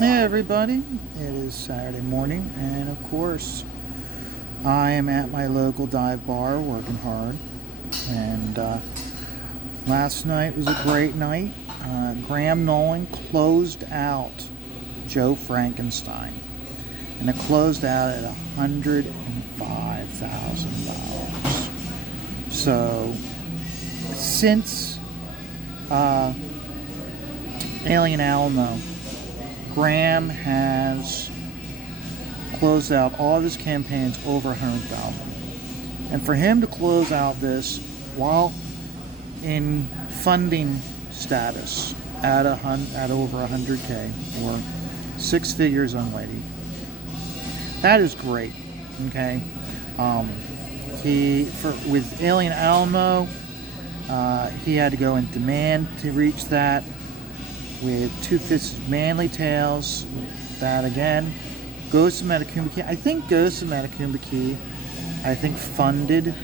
Hey everybody, it is Saturday morning, and of course, I am at my local dive bar working hard. And last night was a great night. Graham Nolan closed out Joe Frankenstein, and it closed out at $105,000. So, since Alien Alamo, Graham has closed out all of his campaigns over 100,000, and for him to close out this while in funding status at over 100K or six figures already, that is great. Okay, with Alien Alamo, he had to go in demand to reach that. With Two-Fisted Manly Tales, that again, Ghost of Metacumba Key. I think Ghost of Metacumba Key, funded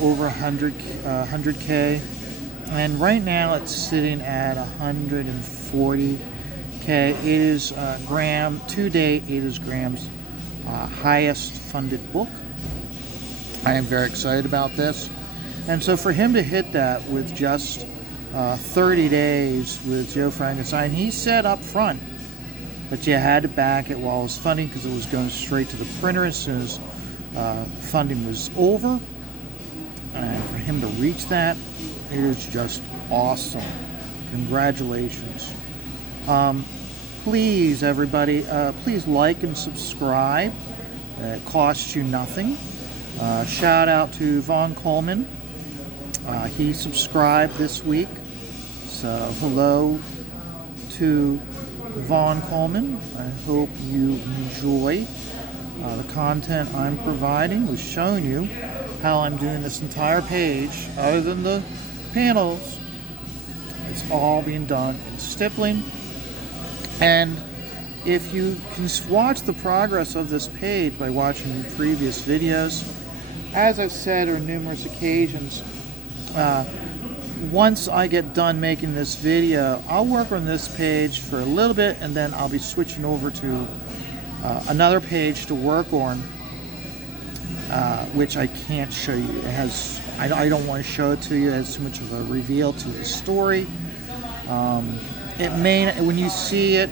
over 100K, and right now it's sitting at 140K. It is Graham, to date, it is Graham's highest funded book. I am very excited about this, and so for him to hit that with just 30 days with Joe Frankenstein, he said up front that you had to back it while it was funding because it was going straight to the printer as soon as funding was over. And for him to reach that, it is just awesome. Congratulations. Please, everybody, please like and subscribe. It costs you nothing. Shout out to Vaughn Coleman. He subscribed this week. So hello to Vaughn Coleman. I hope you enjoy the content I'm providing. We've shown you how I'm doing this entire page. Other than the panels, it's all being done in stippling. And if you can watch the progress of this page by watching previous videos, as I've said on numerous occasions, once I get done making this video, I'll work on this page for a little bit, and then I'll be switching over to another page to work on, which I can't show you. I don't want to show it to you. It has too much of a reveal to the story. When you see it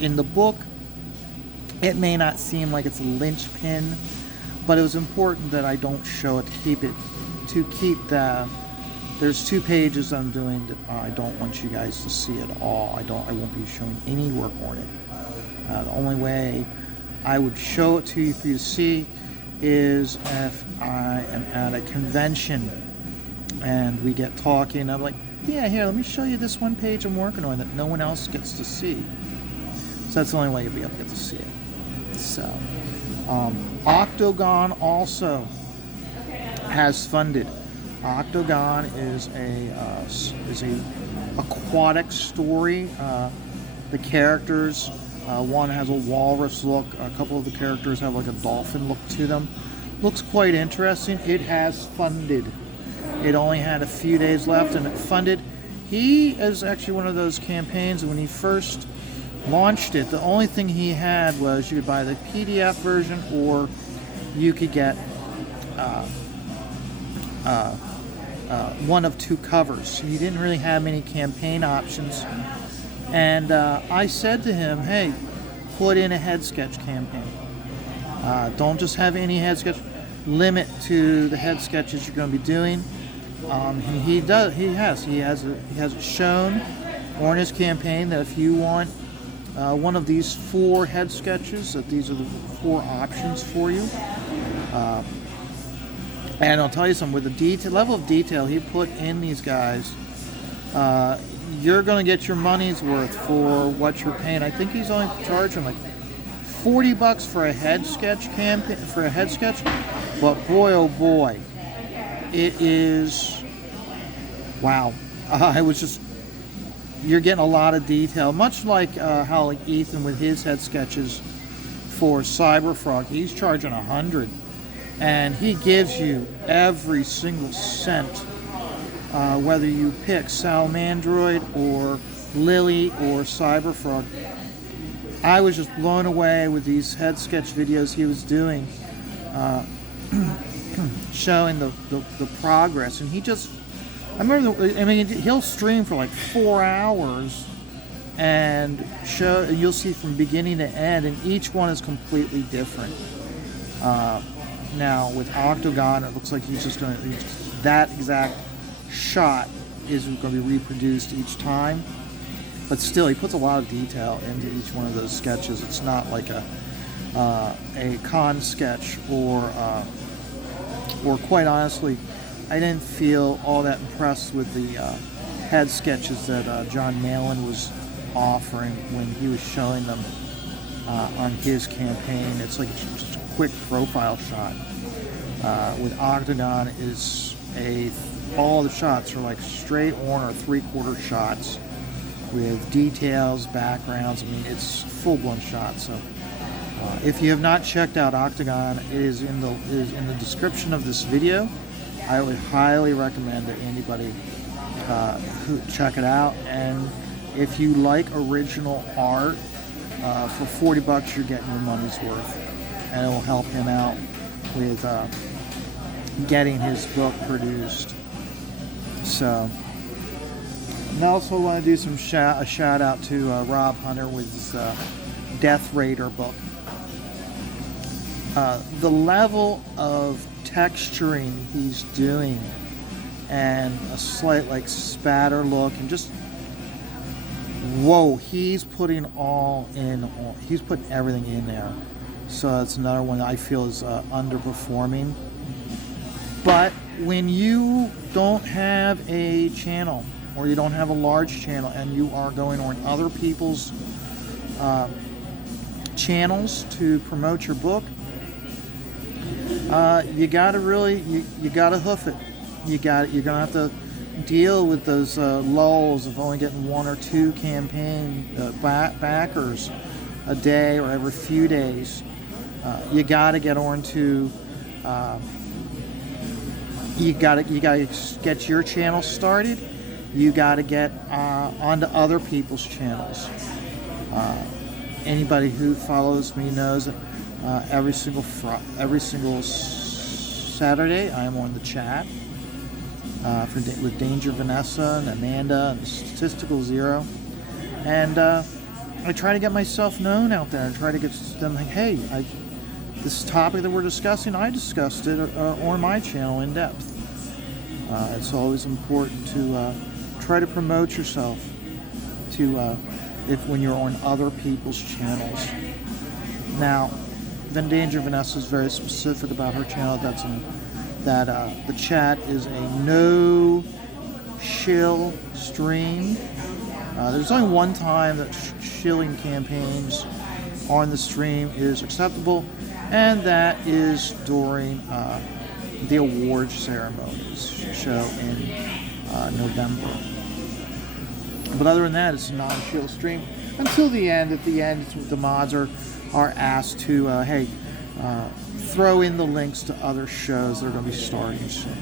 in the book, it may not seem like it's a linchpin, but it was important that I don't show it to keep the. There's two pages I'm doing that I don't want you guys to see at all. I won't be showing any work on it. The only way I would show it to you for you to see is if I am at a convention and we get talking. I'm like, yeah, here, let me show you this one page I'm working on that no one else gets to see. So that's the only way you'll be able to get to see it. So, Octagon also has funded. Octagon is a aquatic story. The characters, one has a walrus look. A couple of the characters have like a dolphin look to them. Looks quite interesting. It has funded. It only had a few days left, and it funded. He is actually one of those campaigns. When he first launched it, the only thing he had was you could buy the PDF version, or you could get one of two covers. He didn't really have many campaign options, and I said to him, hey, put in a head sketch campaign. Don't just have any head sketch. Limit to the head sketches you're going to be doing. And he has it shown on his campaign that if you want one of these 4 head sketches, that these are the 4 options for you. And I'll tell you something, with the level of detail he put in these guys, you're going to get your money's worth for what you're paying. I think he's only charging like $40 for a head sketch campaign, but boy, oh boy, it is, wow. You're getting a lot of detail, much like how like Ethan with his head sketches for Cyberfrog, he's charging $100. And he gives you every single cent, whether you pick Salamandroid or Lily or Cyberfrog. I was just blown away with these head sketch videos he was doing, showing the progress. And I remember, he'll stream for like 4 hours and you'll see from beginning to end, and each one is completely different. Now with Octagon, it looks like he's just going to, that exact shot is going to be reproduced each time. But still, he puts a lot of detail into each one of those sketches. It's not like a con sketch, or quite honestly, I didn't feel all that impressed with the head sketches that John Malin was offering when he was showing them on his campaign. It's like just a quick profile shot. With Octagon, all the shots are like straight on or 3/4 shots with details, backgrounds. I mean, it's full-blown shots. So if you have not checked out Octagon, it is in the description of this video. I would highly recommend that anybody who check it out. And if you like original art, for $40 you're getting your money's worth, and it will help him out with getting his book produced. So, and I also want to do a shout out to Rob Hunter with his Death Raider book. The level of texturing he's doing, and a slight like spatter look, and just whoa, he's putting everything in there. So that's another one that I feel is underperforming. But when you don't have a channel, or you don't have a large channel, and you are going on other people's channels to promote your book, you gotta hoof it. You're gonna have to deal with those lulls of only getting 1 or 2 campaign backers a day or every few days. You gotta get on to you gotta get your channel started. You gotta get onto other people's channels. Anybody who follows me knows that every single Saturday I am on the chat with Danger Vanessa and Amanda and Statistical Zero, and I try to get myself known out there and try to get them like, hey, this topic that we're discussing, I discussed it on my channel in depth. It's always important to try to promote yourself when you're on other people's channels. Now, Danger Vanessa is very specific about her channel. The chat is a no shill stream. There's only one time that shilling campaigns on the stream is acceptable, and that is during the awards ceremonies show in November. But other than that, it's a non-shill stream until the end. At the end, the mods are asked to throw in the links to other shows that are going to be starting soon,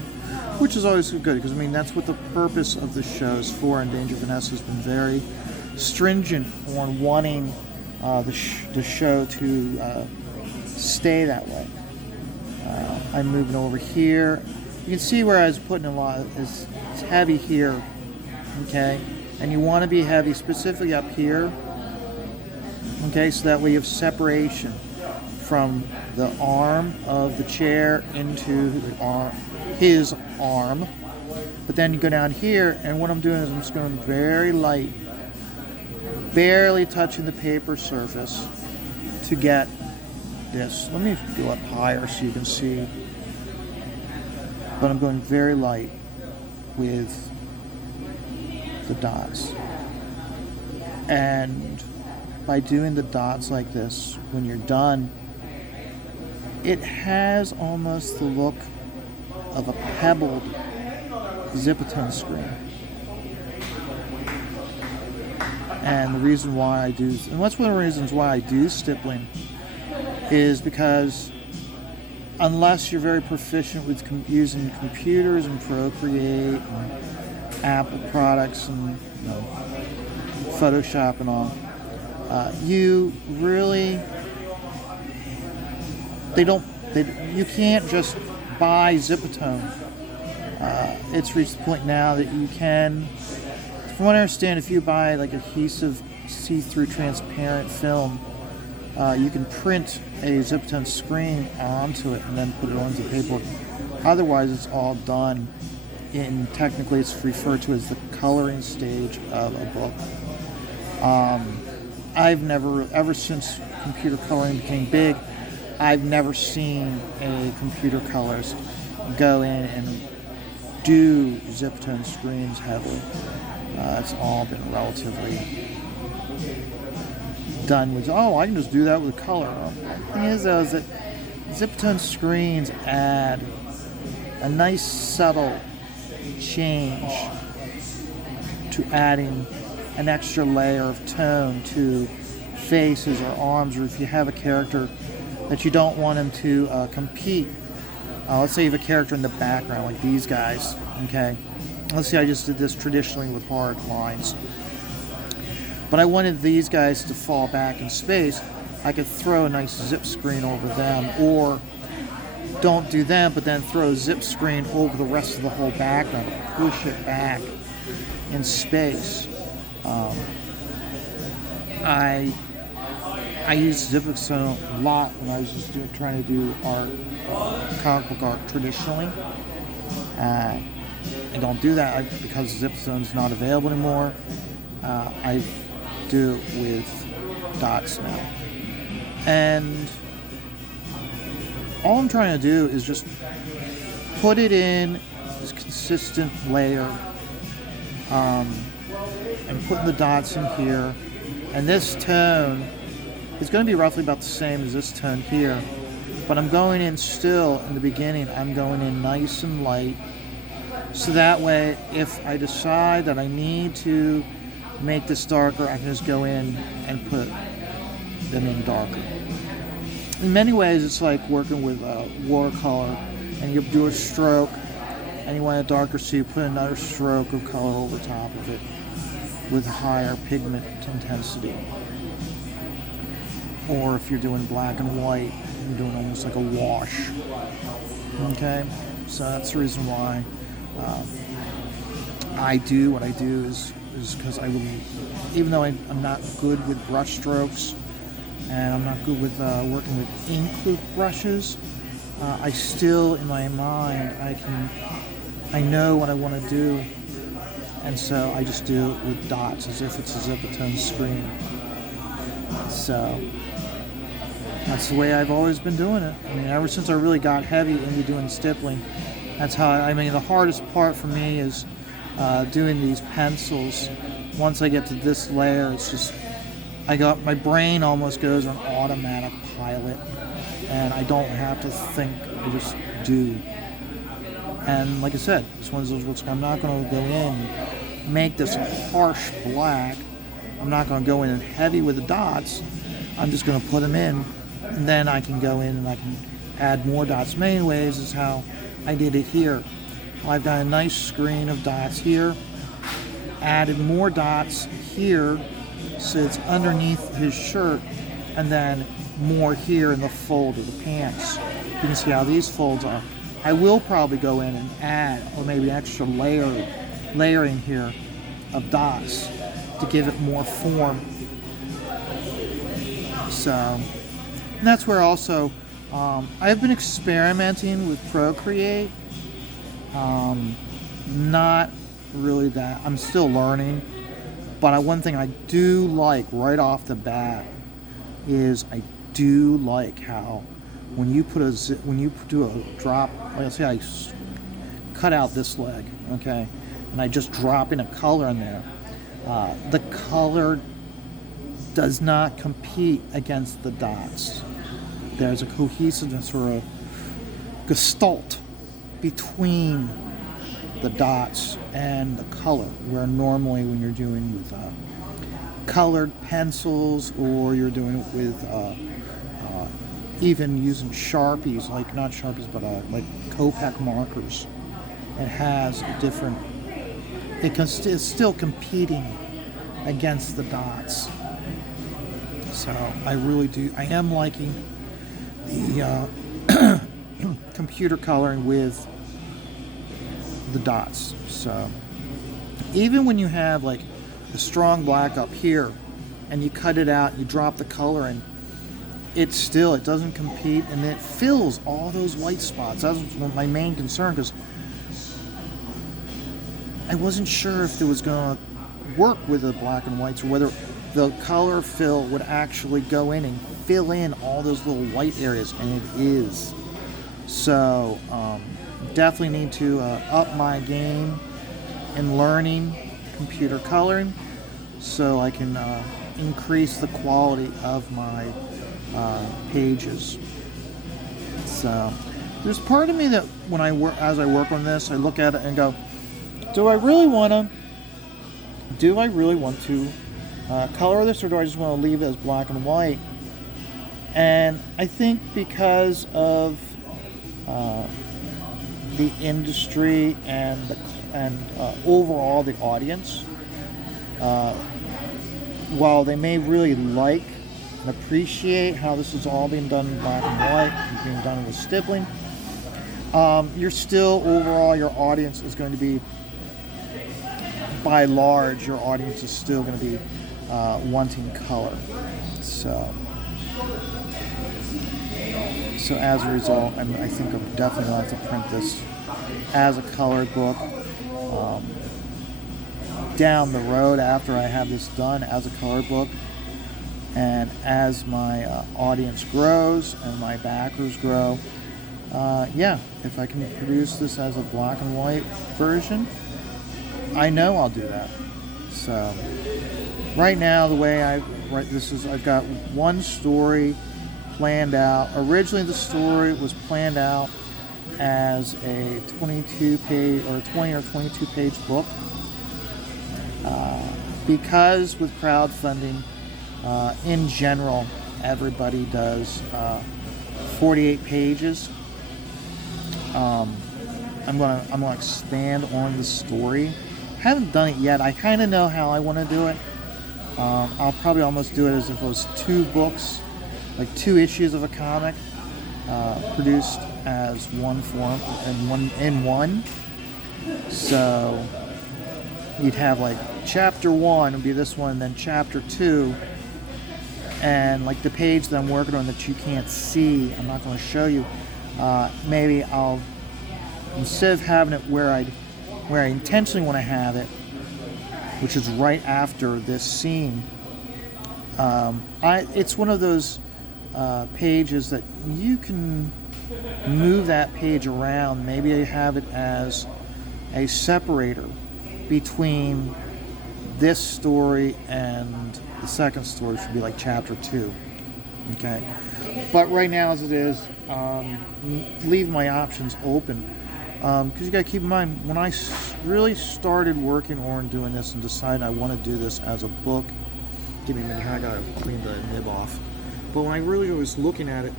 which is always good, because that's what the purpose of the show is for. And Danger Vanessa has been very stringent on wanting the show to stay that way. I'm moving over here. You can see where I was putting a lot. It's heavy here, okay, and you want to be heavy specifically up here, okay, so that way you have separation from the arm of the chair into his arm. But then you go down here, and what I'm doing is I'm just going very light, barely touching the paper surface to get this. Let me go up higher so you can see. But I'm going very light with the dots. And by doing the dots like this, when you're done, it has almost the look of a pebbled Zipatone screen. And the reason why I do, and that's one of the reasons why I do stippling, is because unless you're very proficient with using computers and Procreate and Apple products and Photoshop and all. You really, you can't just buy Zipatone. It's reached the point now that you can, from what I understand, if you buy like adhesive, see-through, transparent film, you can print a Zipatone screen onto it and then put it onto paper. Otherwise, it's all done in, technically, it's referred to as the coloring stage of a book. I've never, ever since computer coloring became big, I've never seen a computer colorist go in and do Zipatone screens heavily. It's all been relatively done with, I can just do that with color. The thing is, though, is that Zipatone screens add a nice subtle change to adding an extra layer of tone to faces or arms, or if you have a character that you don't want him to compete. Let's say you have a character in the background, like these guys, okay? Let's say I just did this traditionally with hard lines. But I wanted these guys to fall back in space. I could throw a nice zip screen over them, or don't do them, but then throw a zip screen over the rest of the whole background, push it back in space. I used Zipatone a lot when I was just trying to do art, comic book art traditionally. I don't do that because Zipatone's not available anymore. I do it with dots now. And all I'm trying to do is just put it in this consistent layer, and putting the dots in here. And this tone is going to be roughly about the same as this tone here, but I'm going in still in the beginning, I'm going in nice and light, so that way if I decide that I need to make this darker, I can just go in and put them in darker. In many ways, it's like working with watercolor, and you do a stroke and you want it darker, so you put another stroke of color over top of it with higher pigment intensity. Or if you're doing black and white, you're doing almost like a wash. Okay? So that's the reason why I do what I do, is because I really, even though I'm not good with brush strokes, and I'm not good with working with ink with brushes, I still, in my mind, I know what I want to do, and so I just do it with dots as if it's a Zipatone screen. So that's the way I've always been doing it. I mean, ever since I really got heavy into doing stippling, that's how, the hardest part for me is doing these pencils. Once I get to this layer, it's just, my brain almost goes on automatic pilot, and I don't have to think, I just do. And like I said, it's one of those books, I'm not going to go in and make this harsh black. I'm not going to go in heavy with the dots. I'm just going to put them in, and then I can go in and I can add more dots. Many ways is how I did it here. I've got a nice screen of dots here, added more dots here, so it's underneath his shirt, and then more here in the fold of the pants. You can see how these folds are. I will probably go in and add, or maybe extra layering here of dots to give it more form. So, and that's where also I've been experimenting with Procreate. Not really that, I'm still learning, but one thing I do like right off the bat is I do like how when you do a drop, let's say I cut out this leg, okay, and I just drop in a color in there, the color does not compete against the dots. There's a cohesiveness or a gestalt between the dots and the color, where normally when you're doing with colored pencils, or you're doing it with even using Sharpies, like not Sharpies, but like Copic markers, it has a different, it's still competing against the dots. So I am liking the computer coloring with the dots. So even when you have like a strong black up here and you cut it out, you drop the color in, it doesn't compete, and it fills all those white spots. That was my main concern, because I wasn't sure if it was going to work with the black and whites, or whether the color fill would actually go in and fill in all those little white areas, and it is. So definitely need to up my game in learning computer coloring, so I can increase the quality of my pages. So there's part of me that when as I work on this, I look at it and go, do I really want to color this, or do I just want to leave it as black and white? And I think because of the industry and overall the audience, while they may really like and appreciate how this is all being done in black and white and being done with stippling, you're still, overall, your audience is going to be, by large, your audience is still going to be wanting color. So as a result, I think I'm definitely going to have to print this as a colored book down the road, after I have this done as a colored book. And as my audience grows and my backers grow, if I can produce this as a black and white version, I know I'll do that. So right now, the way I write this is, I've got one story planned out. Originally, the story was planned out as a 22-page or 20 or 22-page book. Because with crowdfunding, in general, everybody does 48 pages. I'm gonna expand on the story. I haven't done it yet. I kind of know how I want to do it. I'll probably almost do it as if it was 2 books, like 2 issues of a comic, produced as one form and one. So you'd have like chapter 1 would be this one, and then chapter 2, and like the page that I'm working on that you can't see, I'm not going to show you. Maybe I'll, instead of having it where I intentionally want to have it, which is right after this scene, it's one of those pages that you can move that page around. Maybe I have it as a separator between this story and the second story, should be like chapter 2. Okay, but right now, as it is, leave my options open, because you got to keep in mind, when I really started working on doing this and decided I want to do this as a book, give me a minute here, I gotta clean the nib off. But when I really was looking at it,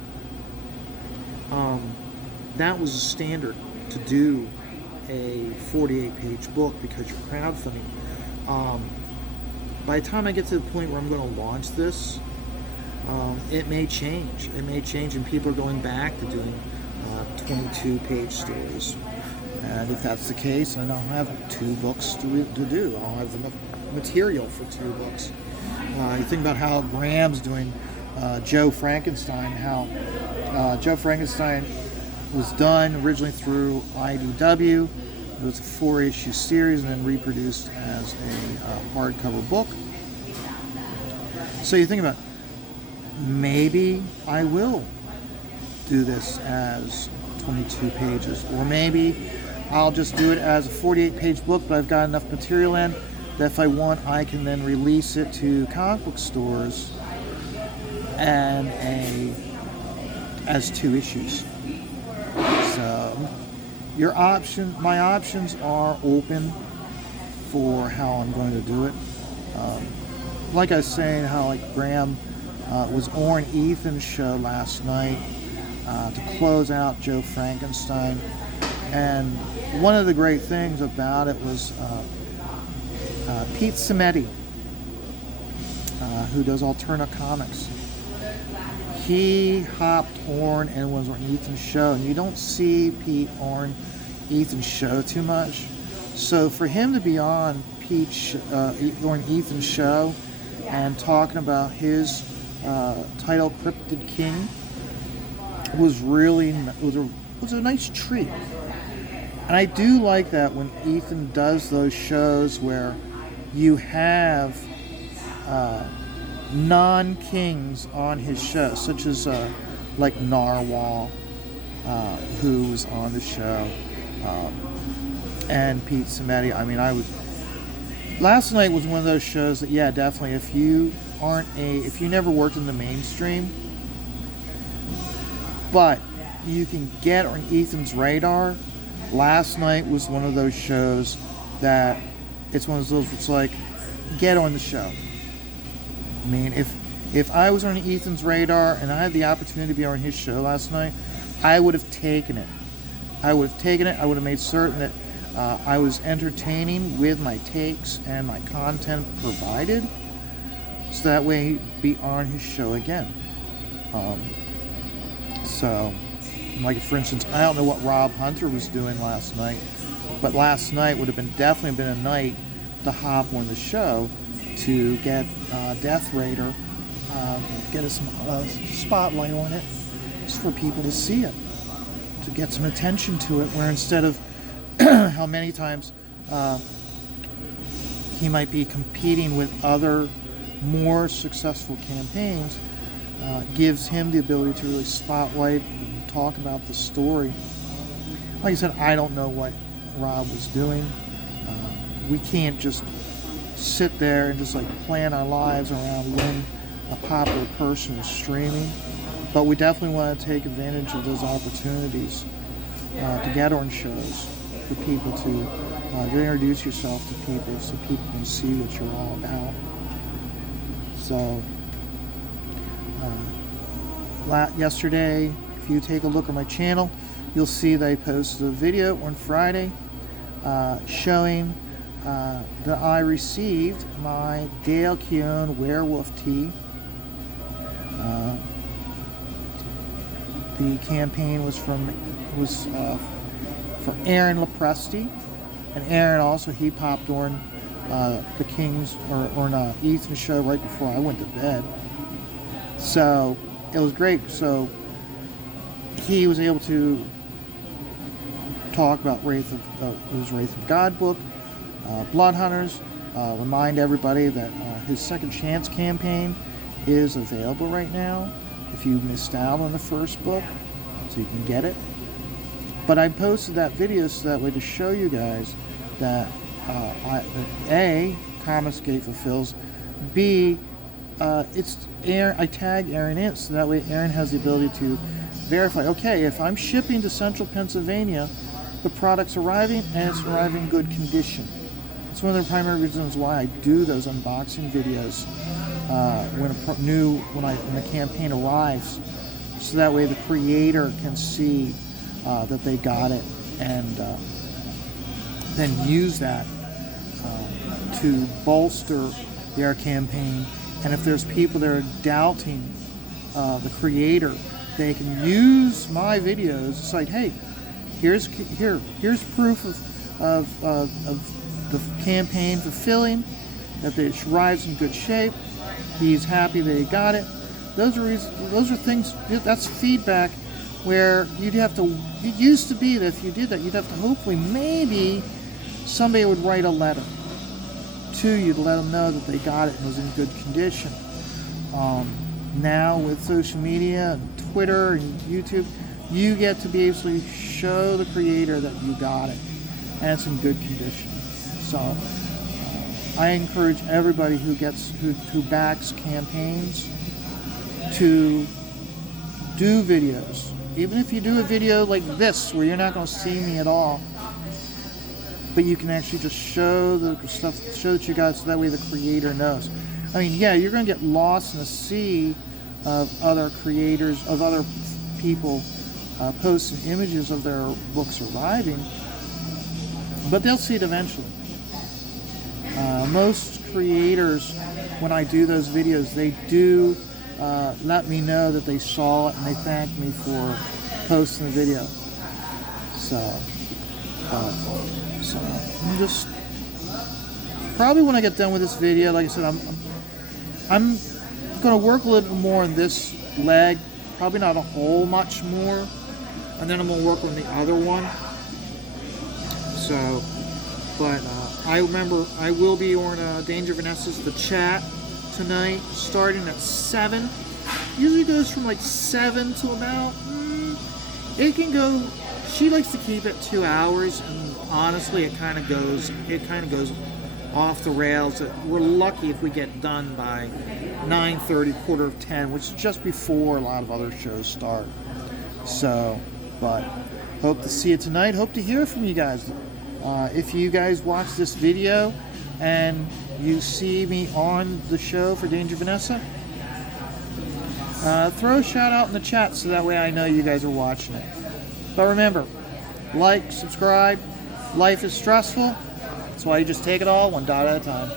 that was a standard to do a 48-page book, because you're crowdfunding. By the time I get to the point where I'm going to launch this, it may change. It may change, and people are going back to doing 22-page stories. And if that's the case, then I'll have 2 books to do. I'll have enough material for 2 books. You think about how Graham's doing Joe Frankenstein, how Joe Frankenstein was done originally through IDW. It was a 4-issue series and then reproduced as a hardcover book. So you think about, maybe I will do this as 22 pages, or maybe I'll just do it as a 48-page book, but I've got enough material in that if I want, I can then release it to comic book stores and as 2 issues. So my options are open for how I'm going to do it. Like I was saying, how like Graham was on Ethan's show last night to close out Joe Frankenstein, and one of the great things about it was Pete Cimetti who does alternate comics. He hopped on and was on Ethan's show, and you don't see Pete on Ethan's show too much. So for him to be on on Ethan's show and talking about his title, Cryptid King, was a nice treat. And I do like that when Ethan does those shows where you have non-kings on his show, such as like Narwhal, who was on the show, and Pete Samedi. I mean, last night was one of those shows that, yeah, definitely, if you never worked in the mainstream, but you can get on Ethan's radar, last night was one of those shows that it's one of those, it's like, get on the show. I mean, if I was on Ethan's radar and I had the opportunity to be on his show last night, I would have taken it. I would have made certain that I was entertaining with my takes and my content provided, so that way he'd be on his show again. So, like, for instance, I don't know what Rob Hunter was doing last night, but last night would have definitely been a night to hop on the show to get Death Raider, get us some spotlight on it, just for people to see it, to get some attention to it, where instead of how many times he might be competing with other more successful campaigns, gives him the ability to really spotlight and talk about the story. Like I said, I don't know what Rob was doing. We can't just sit there and just like plan our lives around when a popular person is streaming, but we definitely want to take advantage of those opportunities to get on shows for people to introduce yourself to people so people can see what you're all about. So yesterday, if you take a look at my channel, you'll see that I posted a video on Friday showing that I received my Dale Keown werewolf tee. The campaign was for Aaron Lepresti, and Aaron also, he popped on the King's or Ethan's show right before I went to bed. So it was great. So he was able to talk about his Wraith of God book, Blood Hunters, remind everybody that his Second Chance campaign is available right now if you missed out on the first book, so you can get it. But I posted that video so that way to show you guys that A, Comicsgate fulfills, B, it's Aaron, I tag Aaron in, so that way Aaron has the ability to verify, okay, if I'm shipping to Central Pennsylvania, the product's arriving and it's arriving in good condition. It's one of the primary reasons why I do those unboxing videos when the campaign arrives, so that way the creator can see that they got it, and then use that to bolster their campaign. And if there's people that are doubting the creator, they can use my videos. It's like, hey, here's proof of the campaign fulfilling, that it arrives in good shape. He's happy that he got it. Those are things. That's feedback where it used to be that if you did that, you'd have to hopefully maybe somebody would write a letter to you to let them know that they got it and was in good condition. Now with social media and Twitter and YouTube, you get to be able to show the creator that you got it and it's in good condition. So I encourage everybody who backs campaigns to do videos. Even if you do a video like this where you're not going to see me at all, but you can actually just show the stuff, show that you got it, so that way the creator knows. I mean, yeah, you're going to get lost in a sea of other creators, of other people posting images of their books arriving, but they'll see it eventually. Most creators, when I do those videos, they do let me know that they saw it and they thank me for posting the video. So I'm just probably, when I get done with this video, like I said, I'm going to work a little bit more on this leg, probably not a whole much more, and then I'm going to work on the other one. So, but I remember I will be on Danger Vanessa's The Chat tonight, starting at 7. Usually goes from like 7 to about, it can go, she likes to keep it 2 hours, and honestly it kind of goes off the rails. We're lucky if we get done by 9:30, quarter of 10, which is just before a lot of other shows start. So, but hope to see you tonight. Hope to hear from you guys. If you guys watch this video and you see me on the show for Danger Vanessa, throw a shout out in the chat so that way I know you guys are watching it. But remember, like, subscribe. Life is stressful. That's why you just take it all one dot at a time.